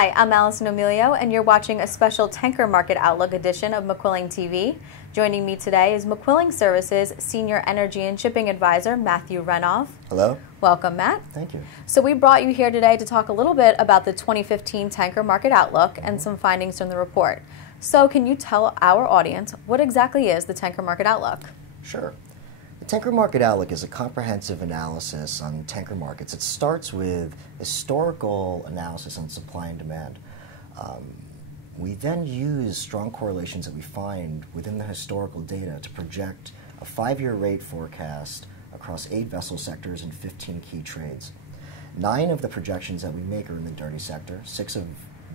Hi, I'm Allison Emilio, and you're watching a special Tanker Market Outlook edition of McQuilling TV. Joining me today is McQuilling Services Senior Energy and Shipping Advisor, Matthew Renov. Hello. Welcome, Matt. Thank you. So we brought you here today to talk a little bit about the 2015 Tanker Market Outlook and some findings from the report. So can you tell our audience what exactly is the Tanker Market Outlook? Sure. The Tanker Market Outlook is a comprehensive analysis on tanker markets. It starts with historical analysis on supply and demand. We then use strong correlations that we find within the historical data to project a 5-year rate forecast across 8 vessel sectors and 15 key trades. 9 of the projections that we make are in the dirty sector, 6 of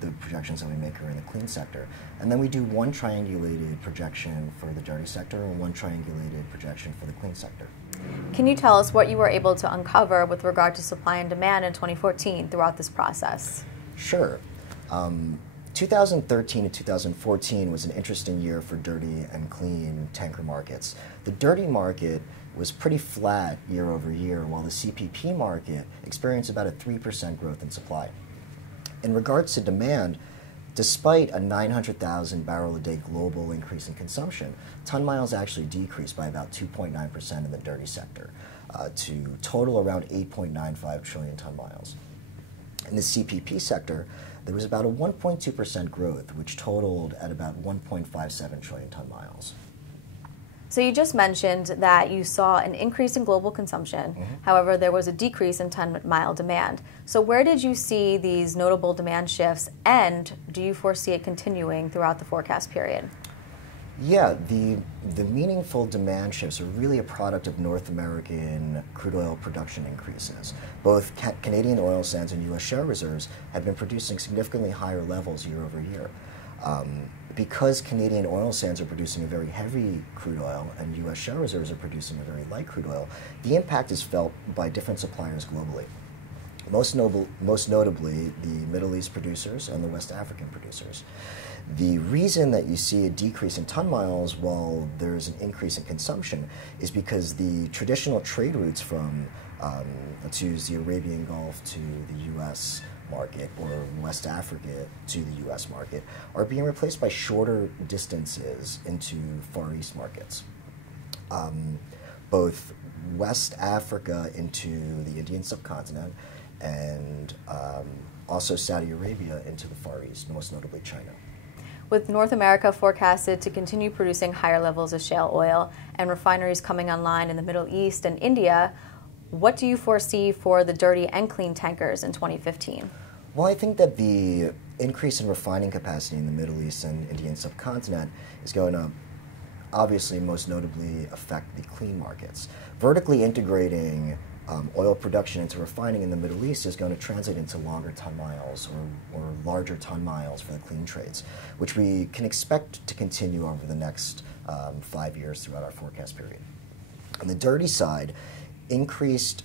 the projections that we make are in the clean sector, and then we do 1 triangulated projection for the dirty sector and 1 triangulated projection for the clean sector. Can you tell us what you were able to uncover with regard to supply and demand in 2014 throughout this process? Sure. 2013 to 2014 was an interesting year for dirty and clean tanker markets. The dirty market was pretty flat year over year, while the CPP market experienced about a 3% growth in supply. In regards to demand, despite a 900,000 barrel a day global increase in consumption, ton miles actually decreased by about 2.9% in the dirty sector to total around 8.95 trillion ton miles. In the CPP sector, there was about a 1.2% growth, which totaled at about 1.57 trillion ton miles. So you just mentioned that you saw an increase in global consumption. However, there was a decrease in ton-mile demand. So where did you see these notable demand shifts, and do you foresee it continuing throughout the forecast period? Yeah, the meaningful demand shifts are really a product of North American crude oil production increases. Both Canadian oil sands and U.S. shale reserves have been producing significantly higher levels year over year. Because Canadian oil sands are producing a very heavy crude oil and U.S. shale reserves are producing a very light crude oil, the impact is felt by different suppliers globally. Most notably, the Middle East producers and the West African producers. The reason that you see a decrease in ton miles while there's an increase in consumption is because the traditional trade routes from, let's use the Arabian Gulf to the U.S. market or West Africa to the U.S. market are being replaced by shorter distances into Far East markets. Both West Africa into the Indian subcontinent and also Saudi Arabia into the Far East, most notably China. With North America forecasted to continue producing higher levels of shale oil and refineries coming online in the Middle East and India, what do you foresee for the dirty and clean tankers in 2015? Well, I think that the increase in refining capacity in the Middle East and Indian subcontinent is going to obviously most notably affect the clean markets. Vertically integrating oil production into refining in the Middle East is going to translate into longer ton miles or larger ton miles for the clean trades, which we can expect to continue over the next 5 years throughout our forecast period. On the dirty side, increased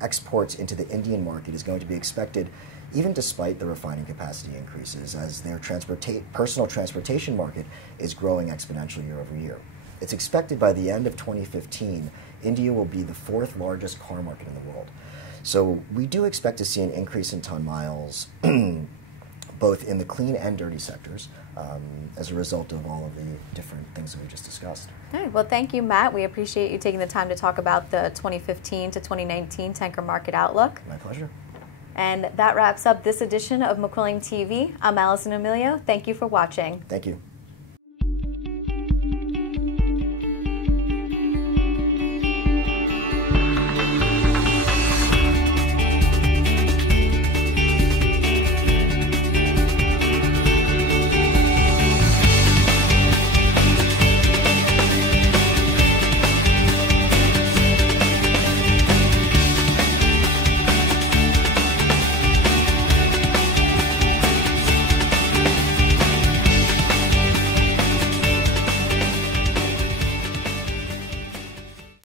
exports into the Indian market is going to be expected even despite the refining capacity increases, as their personal transportation market is growing exponentially year over year. It's expected by the end of 2015, India will be the 4th largest car market in the world. So we do expect to see an increase in ton miles both in the clean and dirty sectors as a result of all of the different things that we just discussed. All right, well, thank you, Matt. We appreciate you taking the time to talk about the 2015 to 2019 Tanker Market Outlook. My pleasure. And that wraps up this edition of McQuilling TV. I'm Allison Emilio. Thank you for watching. Thank you.